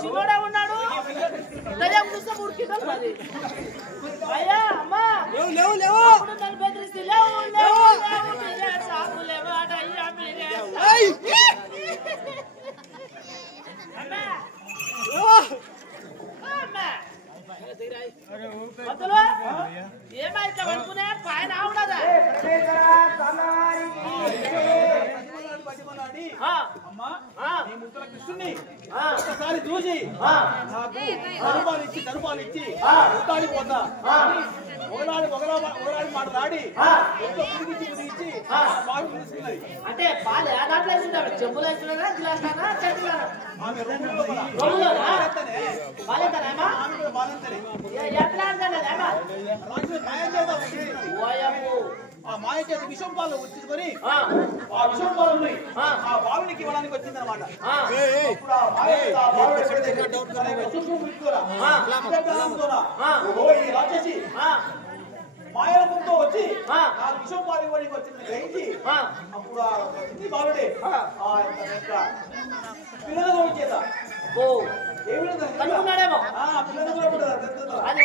చిన్నోడా ఉన్నాడు అయ్యా అమ్మా లేవు లేవు నన్ను బెదిరిస్తే లేవు లేవు సాగు లేవాడ ఏమైతే అనుకునే పైన ఆవుడదా ఒకసారి చూసి తరుపాలిచ్చి ఉత్తాడిపోతా ఒకలాడి మాట రాడి కుదిగించి పాలు తీసుకున్నది. అంటే పాలు దాంట్లో వేసుకుంటాడు చెంబులు వేసుకున్నా గ్లాస్ మాయ చేత విషం పాలు వచ్చుకొని ఆ విషం పాలు ఆ బాలునికి ఇవ్వడానికి వచ్చింది అనమాట. రాక్షసి మాయలతో వచ్చి ఆ విషం పాలు ఇవ్వడానికి వచ్చింది గ్రహించి అప్పుడు ఆ బాలుడే పిల్లల చేత కనుక్కున్నాడేమో అది